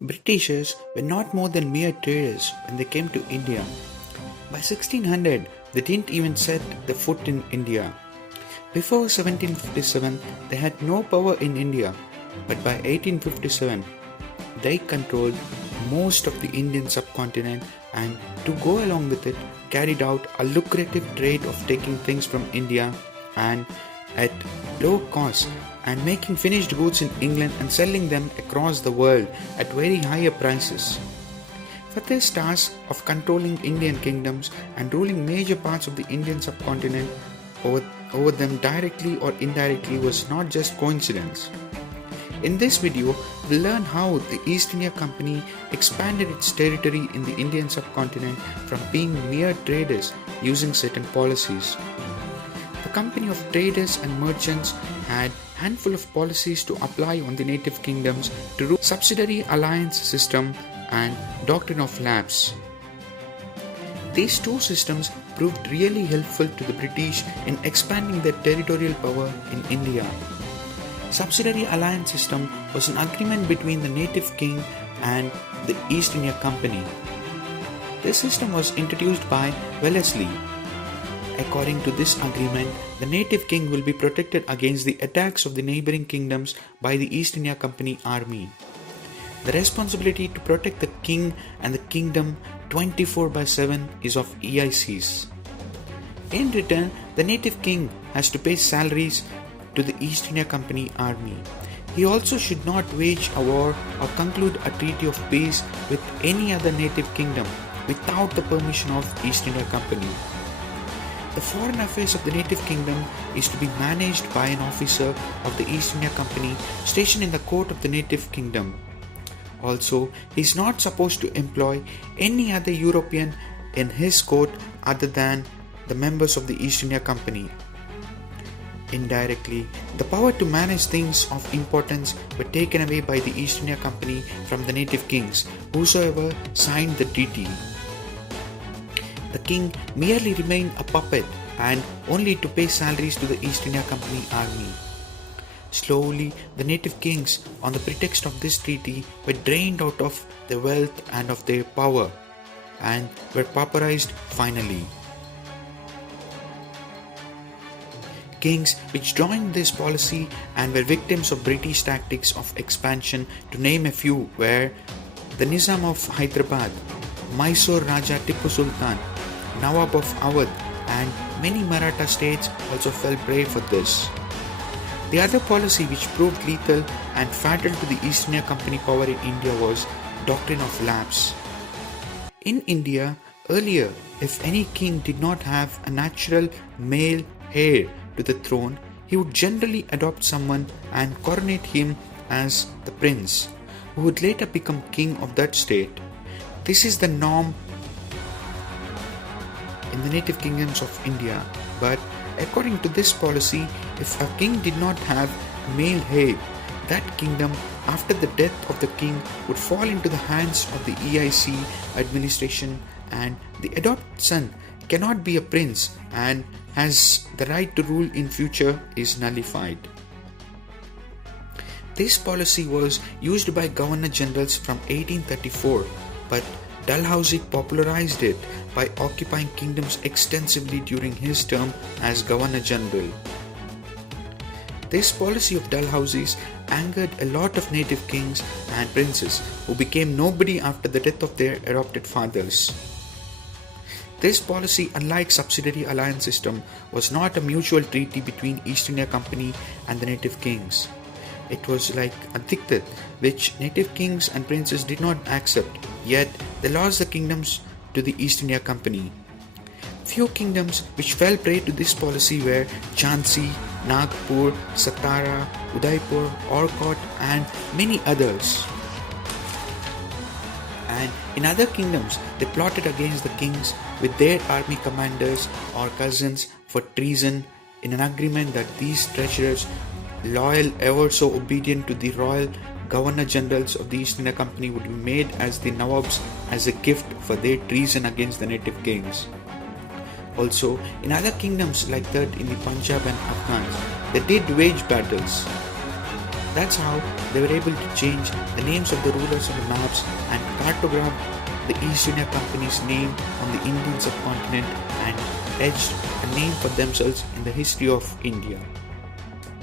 Britishers were not more than mere traders when they came to India. By 1600, they didn't even set their foot in India. Before 1757, they had no power in India, but by 1857, they controlled most of the Indian subcontinent and, to go along with it, carried out a lucrative trade of taking things from India and at low cost and making finished goods in England and selling them across the world at very higher prices. For this task of controlling Indian kingdoms and ruling major parts of the Indian subcontinent over them directly or indirectly was not just coincidence. In this video, we'll learn how the East India Company expanded its territory in the Indian subcontinent from being mere traders using certain policies. The company of traders and merchants had a handful of policies to apply on the native kingdoms to rule Subsidiary alliance system and Doctrine of Lapse. These two systems proved really helpful to the British in expanding their territorial power in India. Subsidiary alliance system was an agreement between the native king and the East India Company. This system was introduced by Wellesley. According to this agreement, the native king will be protected against the attacks of the neighboring kingdoms by the East India Company army. The responsibility to protect the king and the kingdom 24/7 is of EICs. In return, the native king has to pay salaries to the East India Company army. He also should not wage a war or conclude a treaty of peace with any other native kingdom without the permission of East India Company. The foreign affairs of the native kingdom is to be managed by an officer of the East India Company stationed in the court of the native kingdom. Also, he is not supposed to employ any other European in his court other than the members of the East India Company. Indirectly, the power to manage things of importance were taken away by the East India Company from the native kings, whosoever signed the treaty. The king merely remained a puppet and only to pay salaries to the East India Company army. Slowly, the native kings, on the pretext of this treaty, were drained out of their wealth and of their power, and were pauperized finally. Kings which joined this policy and were victims of British tactics of expansion, to name a few, were the Nizam of Hyderabad, Mysore Raja Tipu Sultan, Nawab of Awadh, and many Maratha states also fell prey for this. The other policy which proved lethal and fatal to the East India Company power in India was Doctrine of Lapse. In India, earlier, if any king did not have a natural male heir to the throne, he would generally adopt someone and coronate him as the prince, who would later become king of that state. This is the norm in the native kingdoms of India, but according to this policy, if a king did not have a male heir, that kingdom after the death of the king would fall into the hands of the EIC administration, and the adopted son cannot be a prince and has the right to rule in future is nullified. This policy was used by governor generals from 1834, but Dalhousie popularized it by occupying kingdoms extensively during his term as governor general. This policy of Dalhousie's angered a lot of native kings and princes who became nobody after the death of their adopted fathers. This policy, unlike subsidiary alliance system, was not a mutual treaty between East India Company and the native kings. It was like a diktat which native kings and princes did not accept, yet they lost the kingdoms to the East India Company. Few kingdoms which fell prey to this policy were Jhansi, Nagpur, Satara, Udaipur, Orkot, and many others. And in other kingdoms, they plotted against the kings with their army commanders or cousins for treason, in an agreement that these treasurers, loyal, ever so obedient to the royal governor generals of the East India Company, would be made as the Nawabs as a gift for their treason against the native kings. Also, in other kingdoms like that in the Punjab and Afghans, they did wage battles. That's how they were able to change the names of the rulers on the maps and cartograph the East India Company's name on the Indian subcontinent and etched a name for themselves in the history of India.